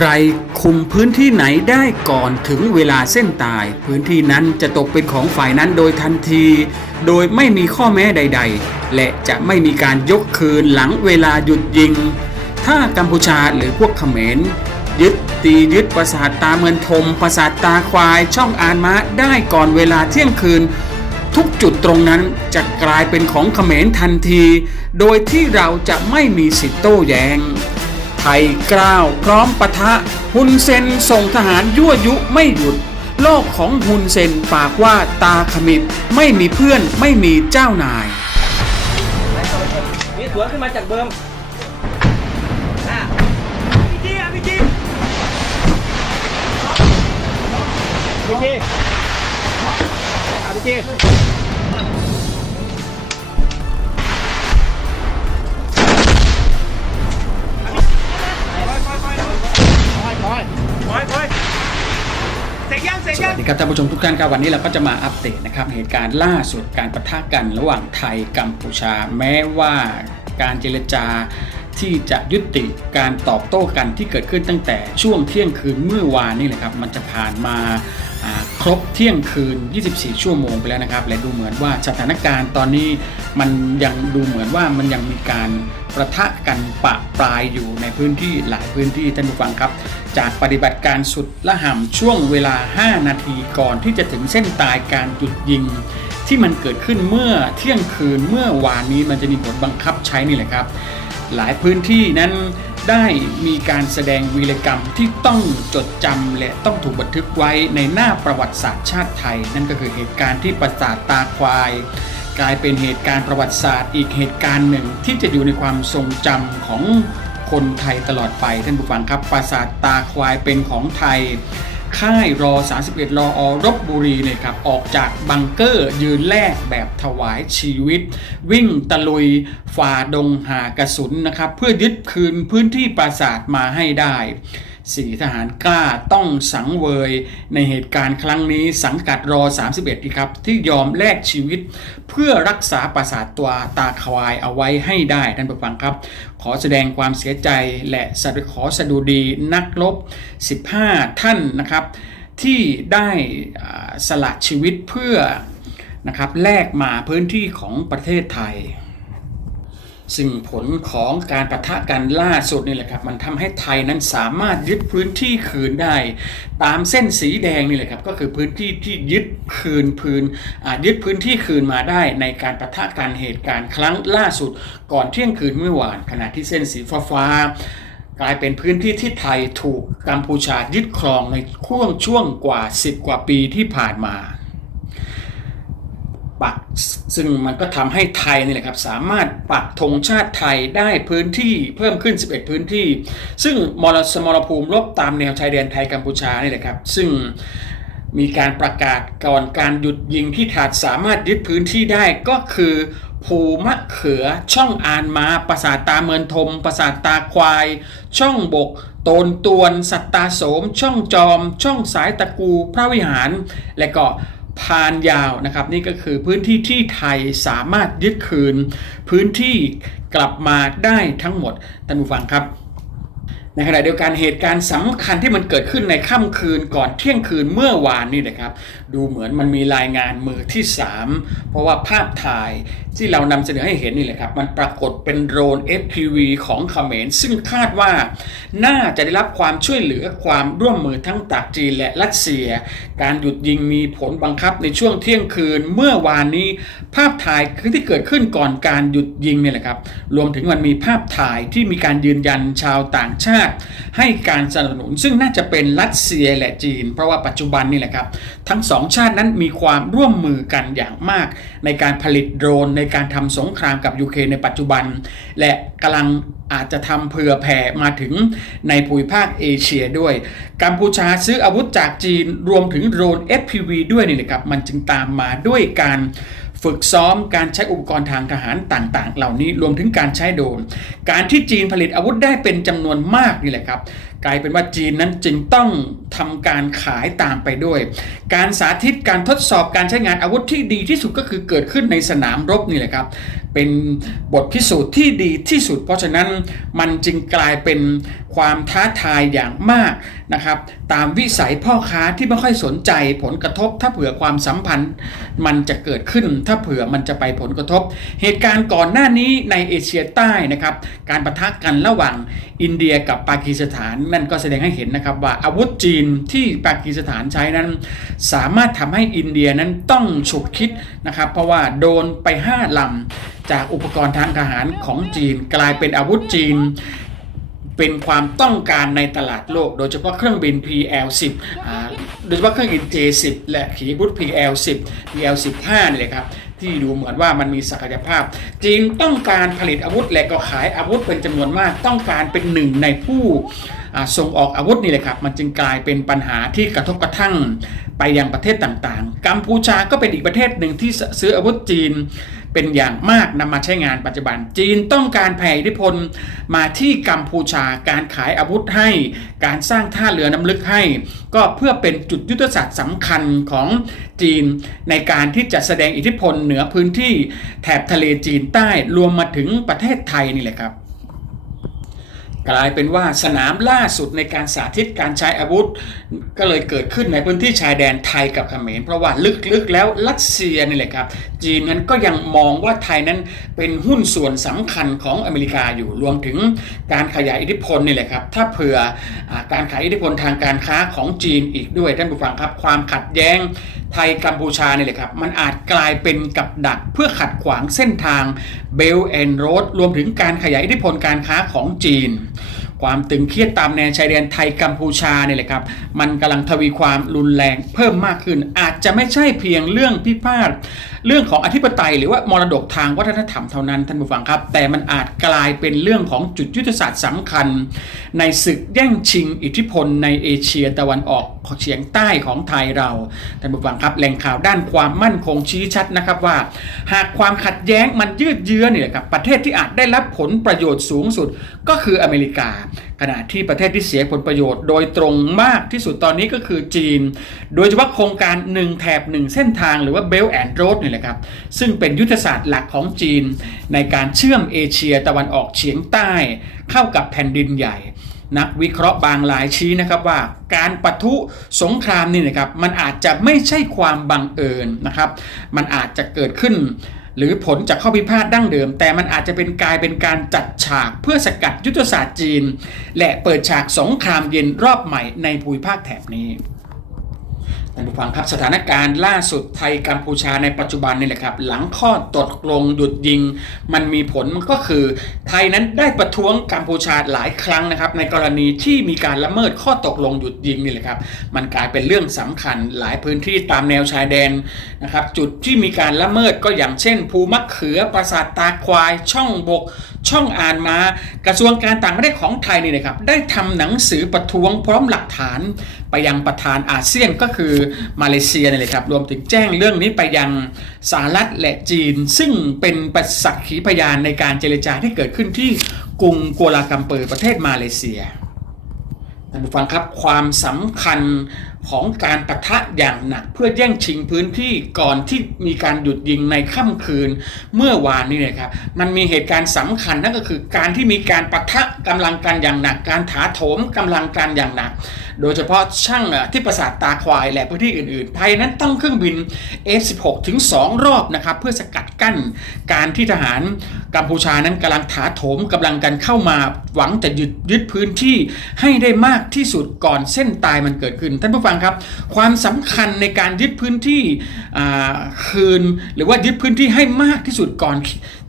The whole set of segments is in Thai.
ใครคุมพื้นที่ไหนได้ก่อนถึงเวลาเส้นตาย พื้นที่นั้นจะตกเป็นของฝ่ายนั้นโดยทันที โดยไม่มีข้อแม้ใด ๆ และจะไม่มีการยกคืนหลังเวลาหยุดยิง ถ้ากัมพูชาหรือพวกเขมรยึดตียึดปราสาทตาเมือนทมปราสาทตาควายช่องอานมะได้ก่อนเวลาเที่ยงคืน ทุกจุดตรงนั้นจะกลายเป็นของเขมรทันที โดยที่เราจะไม่มีสิทธิ์โต้แย้ง ยกล้าวพร้อมปะทะฮุนเซนส่งทหารยั่วยุไม่หยุด โลกของฮุนเซนปากว่าตาขมิบไม่มีเพื่อนไม่มีเจ้านายมีสวขึ้นมาจากเบิร์มพี่จีพี่จีพี่จีอะพี่จี ครับท่านผู้ชมทุกท่านครับวันนี้เราก็จะมาอัปเดตนะครับเหตุการณ์ล่าสุดการปะทะกันระหว่างไทยกัมพูชา แม้ว่าการเจรจาที่จะยุติการตอบโต้กันที่เกิดขึ้นตั้งแต่ช่วงเที่ยงคืนเมื่อวานนี่แหละครับมันจะผ่านมา ครบเที่ยงคืน 24 ชั่วโมงไปแล้วนะครับ และดูเหมือนว่าสถานการณ์ตอนนี้มันยังดูเหมือนว่ามันยังมีการประทะกันปะปลายอยู่ในพื้นที่หลายพื้นที่ท่านผู้ฟังครับ จากปฏิบัติการสุดละห่ำช่วงเวลา 5 นาทีก่อนที่จะถึงเส้นตายการหยุดยิง ที่มันเกิดขึ้นเมื่อเที่ยงคืนเมื่อวานนี้มันจะมีผลบังคับใช้นี่แหละครับ หลายพื้นที่นั้น ได้มีการแสดงวีรกรรมที่ต้องจดจำและต้องถูกบันทึกไว้ในหน้าประวัติศาสตร์ชาติไทย นั่นก็คือเหตุการณ์ที่ปราสาทตาควาย กลายเป็นเหตุการณ์ประวัติศาสตร์อีกเหตุการณ์หนึ่งที่จะอยู่ในความทรงจำของคนไทยตลอดไปท่านผู้ฟังครับปราสาทตาควายเป็นของไทย ค่ายรอ 31 รออรบบุรีเนี่ยครับออกจากบังเกอร์ยืนแลกแบบถวายชีวิต วิ่งตะลุยฝ่าดงหากระสุนนะครับ เพื่อยึดคืนพื้นที่ปราสาทมาให้ได้ สี่ทหารกล้าต้องสังเวยในเหตุการณ์ครั้งนี้สังกัดรอ 31ที่ครับ ที่ยอมแลกชีวิต เพื่อรักษาปราสาทตัวตาควายเอาไว้ให้ได้ท่านผู้ฟังครับ ขอแสดงความเสียใจและสขอสดุดีนักรบ 15 ท่านนะครับ ที่ได้สละชีวิตเพื่อนะครับแลกมาพื้นที่ของประเทศไทย ซึ่งผลของการประทะกันล่าสุดนี่แหละครับ มันทำให้ไทยนั้นสามารถยึดพื้นที่คืนได้ ตามเส้นสีแดงนี่แหละครับ ก็คือพื้นที่ที่ยึดคืนพื้นยึดพื้นที่คืนมาได้ในการประทะกันเหตุการณ์ครั้งล่าสุด ก่อนเที่ยงคืนเมื่อวาน ขณะที่เส้นสีฟ้าฟากลายเป็นพื้นที่ที่ไทยถูกกัมพูชายึดครองในช่วงช่วงกว่า 10 กว่าปีที่ผ่านมา ปักซึ่งมันก็ทำให้ไทยนี่แหละครับสามารถปักธงชาติไทยได้พื้นที่เพิ่มขึ้น 11 พื้นที่ ซึ่งมรสมรภูมิรบตามแนวชายแดนไทยกัมพูชานี่แหละครับ ซึ่งมีการประกาศก่อนการหยุดยิงที่ถาดสามารถยึดพื้นที่ได้ก็คือ ภูมะเขือช่องอานมาปราสาทตาเมินทมปราสาทตาควาย ช่องบกโตนตวน สัตตาโสม ช่องจอม ช่องสายตะกูพระวิหาร และก็ พานยาวนะครับ นี่ก็คือพื้นที่ที่ไทยสามารถยึดคืน พื้นที่กลับมาได้ทั้งหมดท่านผู้ฟังครับในขณะเดียวกันเหตุการณ์สำคัญที่มันเกิดขึ้นในค่ำคืนก่อนเที่ยงคืนเมื่อวานนี่นะครับ ดูเหมือนมันมีรายงานมือที่ 3 เพราะว่าภาพถ่าย ที่เรานำเสนอให้เห็นนี่แหละครับ มันปรากฏเป็นโดรน FPV ของเขมรซึ่งคาดว่า น่าจะได้รับความช่วยเหลือความร่วมมือทั้งจากจีนและรัสเซีย การหยุดยิงมีผลบังคับในช่วงเที่ยงคืนเมื่อวานนี้ ภาพถ่ายคือที่เกิดขึ้นก่อนการหยุดยิงนี่แหละครับ รวมถึงมันมีภาพถ่ายที่มีการยืนยันชาวต่างชาติ ให้การสนับสนุน ซึ่งน่าจะเป็นรัสเซียและจีน เพราะว่าปัจจุบันนี่แหละครับ ทั้งสองชาตินั้นมีความร่วมมือกันอย่างมาก ในการผลิตโดรนในการทำสงครามกับยูเครนในปัจจุบัน และกำลังอาจจะทำเผื่อแผ่มาถึงในภูมิภาคเอเชียด้วย กัมพูชาซื้ออาวุธจากจีนรวมถึงโดรน FPV ด้วยนี่แหละครับ มันจึงตามมาด้วยการ ฝึกซ้อมการใช้อุปกรณ์ทางทหารต่างๆ เหล่านี้รวมถึงการใช้โดรนการที่จีนผลิตอาวุธได้เป็นจำนวนมากนี่แหละครับ กลายเป็นว่าจีนนั้นจึงต้องทำการขายตามไปด้วย การสาธิตการทดสอบการใช้งานอาวุธที่ดีที่สุดก็คือเกิดขึ้นในสนามรบนี่แหละครับ เป็นบทพิสูจน์ที่ดีที่สุด เพราะฉะนั้นมันจึงกลายเป็นความท้าทายอย่างมากนะครับตามวิสัยพ่อค้าที่ไม่ค่อยสนใจผลกระทบถ้าเผื่อความสัมพันธ์ มันจะเกิดขึ้นถ้าเผื่อมันจะไปผลกระทบ เหตุการณ์ก่อนหน้านี้ในเอเชียใต้นะครับการประทะกันระหว่างอินเดียกับปากีสถานนั่นก็แสดงให้เห็นนะครับว่าอาวุธจีนที่ปากีสถานใช้นั้น สามารถทำให้อินเดียนั้นต้องฉุกคิดนะครับเพราะว่าโดนไป5ลำจากอุปกรณ์ทางทหารของจีนกลายเป็นอาวุธจีน เป็นความต้องการในตลาดโลก โดยเฉพาะเครื่องบิน PL10 อ่าโดยเฉพาะเครื่องบิน J10 และขีปนาวุธ PL10 PL15 นี่เลยครับที่ดูเหมือนว่ามันมีศักยภาพจีนต้องการผลิตอาวุธและก็ขายอาวุธเป็นจำนวนมากต้องการเป็นหนึ่งในผู้ส่งออกอาวุธนี่แหละครับ มันจึงกลายเป็นปัญหาที่กระทบกระทั่งไปยังประเทศต่างๆ กัมพูชาก็เป็นอีกประเทศหนึ่งที่ซื้ออาวุธจีน เป็นอย่างมากนำมาใช้งานปัจจุบัน จีนต้องการแผ่อิทธิพลมาที่กัมพูชาการขายอาวุธให้ การสร้างท่าเรือน้ำลึกให้ ก็เพื่อเป็นจุดยุทธศาสตร์สำคัญของจีนในการที่จะแสดงอิทธิพลเหนือพื้นที่แถบทะเลจีนใต้รวมมาถึงประเทศไทยนี่แหละครับ กลายเป็นว่าสนามล่าสุดในการสาธิตการใช้อาวุธ ก็เลยเกิดขึ้นในพื้นที่ชายแดนไทยกับเขมรเพราะว่าลึกๆแล้วรัสเซียนี่แหละครับ จีนนั้นก็ยังมองว่าไทยนั้นเป็นหุ้นส่วนสำคัญของอเมริกาอยู่รวมถึงการขยายอิทธิพลนี่แหละครับ ถ้าเผื่ออการขยายอิทธิพลทางการค้าของจีนอีกด้วยท่านผู้ฟังครับความขัดแย้งไทยกัมพูชานี่แหละครับ มันอาจกลายเป็นกับดักเพื่อขัดขวางเส้นทางเบลแอนด์โรดรวมถึงการขยายอิทธิพลการค้าของจีน ความตึงเครียดตามแนวชายแดนไทยกัมพูชาเนี่ยแหละครับ มันกำลังทวีความรุนแรงเพิ่มมากขึ้น อาจจะไม่ใช่เพียงเรื่องพิพาทเรื่องของอธิปไตยหรือว่ามรดกทางวัฒนธรรมเท่านั้นท่านผู้ฟังครับ แต่มันอาจกลายเป็นเรื่องของจุดยุทธศาสตร์สำคัญ ในศึกแย่งชิงอิทธิพลในเอเชียตะวันออกเฉียงใต้ของไทยเราท่านผู้ฟังครับแหล่งข่าวด้านความมั่นคงชี้ชัดนะครับว่า หากความขัดแย้งมันยืดเยื้อเนี่ยครับประเทศที่อาจได้รับผลประโยชน์สูงสุดก็คืออเมริกา ขณะที่ประเทศที่เสียผลประโยชน์โดยตรงมากที่สุดตอนนี้ก็คือจีน โดยเฉพาะโครงการ 1 แถบ 1 เส้นทางหรือว่า Belt and Road นี่แหละครับ ซึ่งเป็นยุทธศาสตร์หลักของจีน ในการเชื่อมเอเชียตะวันออกเฉียงใต้ เข้ากับแผ่นดินใหญ่ นักวิเคราะห์บางรายชี้นะครับว่าการปะทุสงครามนี่นะครับมันอาจจะไม่ใช่ความบังเอิญนะครับ มันอาจจะเกิดขึ้น หรือผลจากข้อพิพาทดั้งเดิม แต่มันอาจจะเป็นกลายเป็นการจัดฉากเพื่อสกัดยุทธศาสตร์จีน และเปิดฉากสงครามเย็นรอบใหม่ในภูมิภาคแถบนี้ ท่านผู้ฟังครับสถานการณ์ล่าสุดไทยกัมพูชาในปัจจุบันนี่แหละครับ หลังข้อตกลงหยุดยิง มันมีผลมันก็คือ ไทยนั้นได้ประท้วงกัมพูชาหลายครั้งนะครับ ในกรณีที่มีการละเมิดข้อตกลงหยุดยิงนี่แหละครับ มันกลายเป็นเรื่องสำคัญหลายพื้นที่ตามแนวชายแดนนะครับ จุดที่มีการละเมิดก็อย่างเช่น ภูมะเขือปราสาทตาควาย ช่องบก ช่องอ่านมา กระทรวงการต่างประเทศของไทยนี่นะครับได้ทำหนังสือประท้วงพร้อมหลักฐาน ไปยังประธานอาเซียนก็คือมาเลเซียนี่แหละครับรวมถึงแจ้งเรื่องนี้ไปยังสหรัฐและจีน ซึ่งเป็นประสักขีพยานในการเจรจาที่เกิดขึ้นที่กรุงกัวลาลัมเปอร์ประเทศมาเลเซียท่านผู้ฟังครับความสำคัญของการปะทะอย่างหนัก เพื่อแย่งชิงพื้นที่ก่อนที่มีการหยุดยิงในค่ำคืนเมื่อวานนี้นะครับมันมีเหตุการณ์สำคัญนั่นก็คือการที่มีการปะทะกำลังกันอย่างหนัก การถาโถมกำลังกันอย่างหนัก โดยเฉพาะช่างที่ปราสาทตาควายและพื้นที่อื่นๆไทยนั้นตั้งเครื่องบิน F16 ถึง 2 รอบนะครับเพื่อสกัดกั้นการที่ทหารกัมพูชานั้นกำลังถาโถมกำลังกันเข้ามาหวังจะยึดยึดพื้นที่ให้ได้มากที่สุดก่อนเส้นตายมันเกิดขึ้นท่านผู้ฟังครับ ความสำคัญในการยึดพื้นที่คืน หรือว่ายึดพื้นที่ให้มากที่สุดก่อน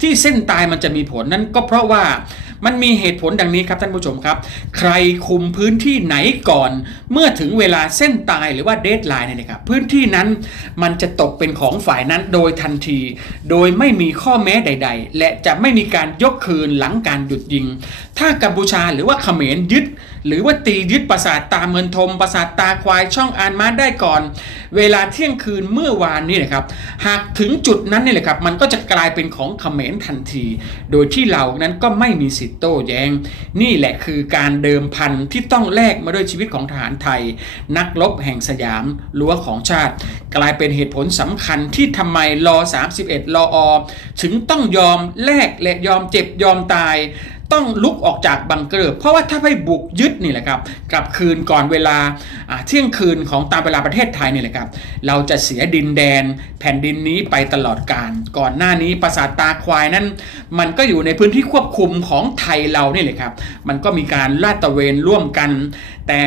ที่เส้นตายมันจะมีผลนั้นก็เพราะว่ามันมีเหตุผลดังนี้ครับท่านผู้ชมครับ ใครคุมพื้นที่ไหนก่อน เมื่อถึงเวลาเส้นตายหรือว่าเดทไลน์เนี่ยนะครับพื้นที่นั้นมันจะตกเป็นของฝ่ายนั้นโดยทันที โดยไม่มีข้อแม้ใด ๆ และจะไม่มีการยกคืนหลังการหยุดยิง ถ้ากัมพูชาหรือว่าเขมรยึดหรือว่าตียึดปราสาทตาเมือนทมปราสาทตาควายช่องอานมาได้ก่อน เวลาเที่ยงคืนเมื่อวานนี้นะครับ หากถึงจุดนั้นนี่แหละครับมันก็จะกลายเป็นของเขมรทันที โดยที่เรานั้นก็ไม่มีสิทธิ์โต้แย้ง นี่แหละคือการเดิมพันที่ต้องแลกมาด้วยชีวิตของทหารไทย นักรบแห่งสยามรั้วของชาติ กลายเป็นเหตุผลสำคัญที่ทำไมรอ31รออถึงต้องยอมแลกและยอมเจ็บยอมตาย ต้องลุกออกจากบังเกอร์ เพราะว่าถ้าไปบุกยึดนี่แหละครับกลับคืนก่อนเวลาเที่ยงคืนของตามเวลาประเทศไทยนี่แหละครับ เราจะเสียดินแดน แผ่นดินนี้ไปตลอดกาลก่อนหน้านี้ปราสาทตาควายนั้น มันก็อยู่ในพื้นที่ควบคุมของไทยเรานี่แหละครับ มันก็มีการลาดตระเวนร่วมกัน แต่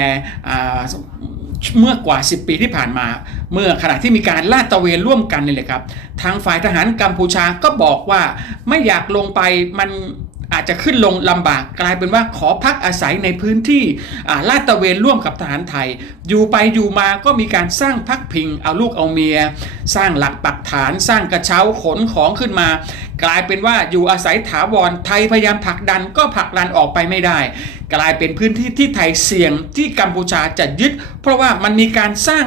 เมื่อกว่า 10 ปีที่ผ่านมา เมื่อขณะที่มีการลาดตระเวนร่วมกันนี่แหละครับ ทางฝ่ายทหารกัมพูชาก็บอกว่าไม่อยากลงไปมัน อาจจะขึ้นลงลำบากกลายเป็นว่าขอพักอาศัยในพื้นที่ลาดตระเวนร่วมกับทหารไทย อยู่ไปอยู่มาก็มีการสร้างพักพิงเอาลูกเอาเมีย สร้างหลักปักฐานสร้างกระเช้าขนของขึ้นมา กลายเป็นว่าอยู่อาศัยถาวรไทยพยายามผลักดันก็ผลักดันออกไปไม่ได้ กลายเป็นพื้นที่ที่ไทยเสี่ยงที่กัมพูชาจะยึด เพราะว่ามันมีการสร้าง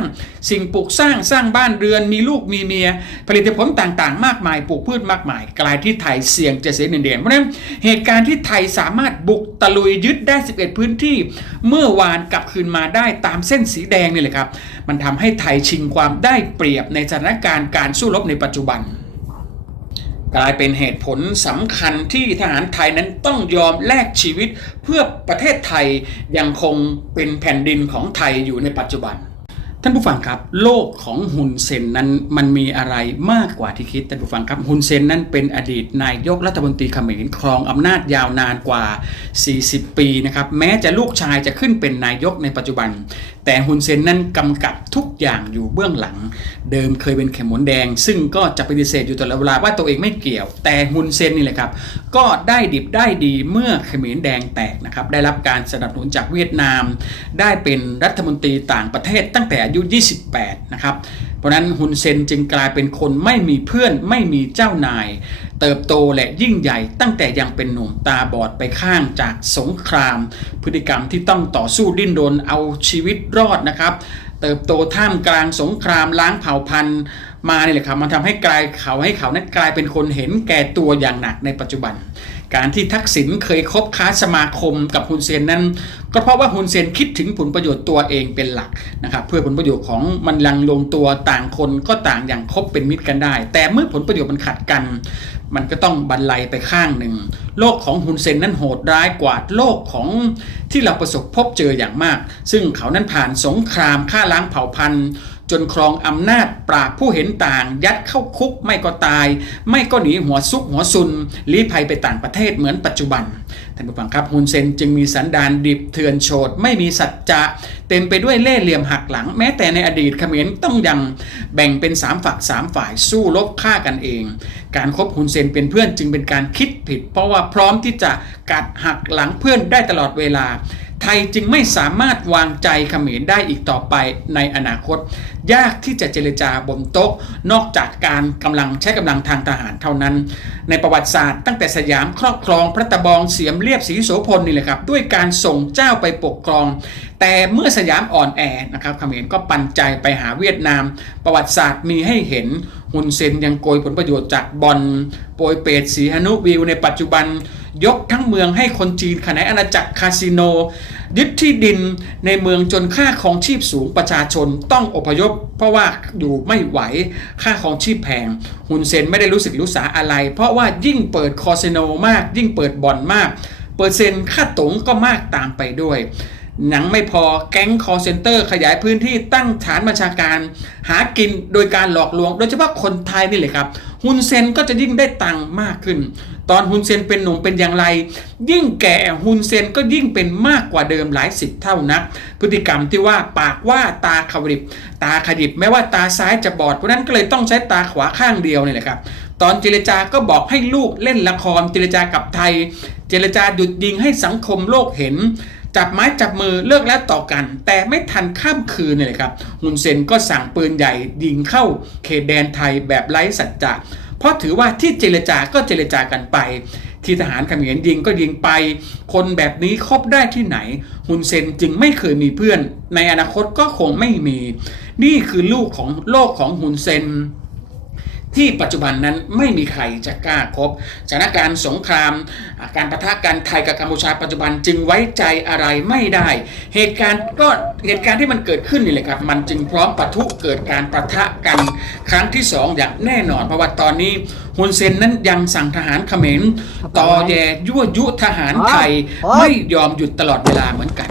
สิ่งปลูกสร้างสร้างบ้านเรือนมีลูกมีเมีย ผลิตผลต่างๆ มากมายปลูกพืชมากมาย กลายที่ไทยเสี่ยงจะเสียดินแดนเพราะฉะนั้นเหตุการณ์ที่ไทยสามารถบุกตะลุยยึดได้ 11 พื้นที่ เมื่อวานกลับคืนมาได้ตามเส้นสีแดงนี่แหละครับ มันทำให้ไทยชิงความได้เปรียบในสถานการณ์การสู้รบในปัจจุบัน กลายเป็นเหตุผลสำคัญที่ทหารไทยนั้นต้องยอมแลกชีวิต เพื่อประเทศไทยยังคงเป็นแผ่นดินของไทยอยู่ในปัจจุบัน ท่านผู้ฟังครับ โลกของฮุนเซนนั้นมันมีอะไรมากกว่าที่คิดท่านผู้ฟังครับฮุนเซนนั้นเป็นอดีตนายกรัฐมนตรีเขมรครองอำนาจยาวนานกว่า 40 ปีนะครับแม้จะลูกชายจะขึ้นเป็นนายกในปัจจุบันแต่ฮุนเซนนั้นกำกับทุกอย่างอยู่เบื้องหลัง เดิมเคยเป็นเข็มหมนแดง ซึ่งก็จะปฏิเสธอยู่ตลอดเวลาว่าตัวเองไม่เกี่ยว แต่ฮุนเซนนี่แหละครับ ก็ได้ดิบได้ดีเมื่อเขมรแดงแตกนะครับ ได้รับการสนับสนุนจากเวียดนาม ได้เป็นรัฐมนตรีต่างประเทศตั้งแต่อายุ 28 นะครับ เพราะนั้นฮุนเซนจึงกลายเป็นคนไม่มีเพื่อนไม่มีเจ้านาย เติบโตและยิ่งใหญ่ตั้งแต่ยังเป็นหนุ่มตาบอดไปข้างจากสงคราม พฤติกรรมที่ต้องต่อสู้ดิ้นรนเอาชีวิตรอดนะครับเติบโตท่ามกลางสงครามล้างเผ่าพันธุ์มาเนี่ยแหละครับมันทำให้กลายเขาให้เขานั้นกลายเป็นคนเห็นแก่ตัวอย่างหนักในปัจจุบัน การที่ทักษิณเคยคบค้าสมาคมกับฮุนเซนนั้น ก็เพราะว่าฮุนเซนคิดถึงผลประโยชน์ตัวเองเป็นหลักนะครับเพื่อผลประโยชน์ของมันลังลงตัวต่างคนก็ต่างอย่างคบเป็นมิตรกันได้ แต่เมื่อผลประโยชน์มันขัดกัน มันก็ต้องบรรลัยไปข้างหนึ่ง โลกของฮุนเซนนั้นโหดร้ายกว่าโลกของที่เราประสบพบเจออย่างมาก ซึ่งเขานั้นผ่านสงครามฆ่าล้างเผ่าพันธุ์จนครองอำนาจปราบผู้เห็นต่าง ยัดเข้าคุกไม่ก็ตาย ไม่ก็หนีหัวซุกหัวซุนลี้ภัยไปต่างประเทศเหมือนปัจจุบันท่านผู้ฟังครับฮุนเซนจึงมีสันดานดิบเถื่อนโฉดไม่มีสัจจะเต็มไปด้วยเล่ห์เหลี่ยมหักหลัง แม้แต่ในอดีตเขมรต้องยังแบ่งเป็นสามฝักสามฝ่ายสู้รบฆ่ากันเอง การคบฮุนเซนเป็นเพื่อนจึงเป็นการคิดผิด เพราะว่าพร้อมที่จะกัดหักหลังเพื่อนได้ตลอดเวลา ไทยจึงไม่สามารถวางใจเขมรได้อีกต่อไปในอนาคต ยากที่จะเจรจาบนโต๊ะ นอกจากการกำลังใช้กำลังทางทหารเท่านั้น ในประวัติศาสตร์ตั้งแต่สยามครอบครองพระตะบองเสียมเรียบศรีโสพลนี่แหละครับ ด้วยการส่งเจ้าไปปกครอง แต่เมื่อสยามอ่อนแอนะครับเขมรก็ปันใจไปหาเวียดนาม ประวัติศาสตร์มีให้เห็นฮุนเซนยังโกยผลประโยชน์จากบอลโปรยเปรตสีหนุวิวในปัจจุบัน ยกทั้งเมืองให้คนจีนขนายอาณาจักรคาสิโน ยึดที่ดินในเมืองจนค่าของชีพสูงประชาชนต้องอพยพ เพราะว่าอยู่ไม่ไหวค่าของชีพแพงฮุนเซนไม่ได้รู้สึกรู้สาอะไร เพราะว่ายิ่งเปิดคาสิโนมาก ยิ่งเปิดบ่อนมาก เปอร์เซ็นต์ค่าตงก็มากตามไปด้วย หนังไม่พอแก๊งคอเซ c นเตอร์ขยายพื้นที่ตั้งฐานบัญชาการ หากินโดยการหลอกลวง โดยเฉพาะคนไทยนี่แหละครับฮุนเซนก็จะยิ่งได้ตังค์มากขึ้น ตอนฮุนเซนเป็นหนุ่มเป็นอย่างไร ยิ่งแก่ฮุนเซนก็ยิ่งเป็นมากกว่าเดิมหลายสิบเท่านัก พฤติกรรมที่ว่าปากว่าตาขวิบ ตาขยิบแม้ว่าตาซ้ายจะบอดเพราะนั้นก็เลยต้องใช้ตาขวาข้างเดียวนี่แหละครับตอนเจรจาก็บอกให้ลูกเล่นละครเจรจากับไทย เจรจาหยุดยิงให้สังคมโลกเห็น จับไม้จับมือเลิกแล้วต่อกัน แต่ไม่ทันข้ามคืนเลยครับฮุนเซนก็สั่งปืนใหญ่ยิงเข้าเขตแดนไทยแบบไร้สัจจะเพราะถือว่าที่เจรจาก็เจรจากันไป ที่ทหารเขมรยิงก็ยิงไป คนแบบนี้คบได้ที่ไหนฮุนเซนจึงไม่เคยมีเพื่อน ในอนาคตก็คงไม่มี นี่คือลูกของโลกของฮุนเซน ที่ปัจจุบันนั้นไม่มีใครจะกล้าคบสถานการณ์สงครามอ่าการประทะกันไทยกับกัมพูชาปัจจุบันจึงไว้ใจอะไรไม่ได้ เหตุการณ์ก็เหตุการณ์ที่มันเกิดขึ้นนี่แหละครับ มันจึงพร้อมปะทุเกิดการประทะกันครั้งที่สองอย่างแน่นอนเพราะว่าตอนนี้ฮุนเซนนั้นยังสั่งทหารเขมรต่อแย่ยั่วยุทหารไทยไม่ยอมหยุดตลอดเวลาเหมือนกัน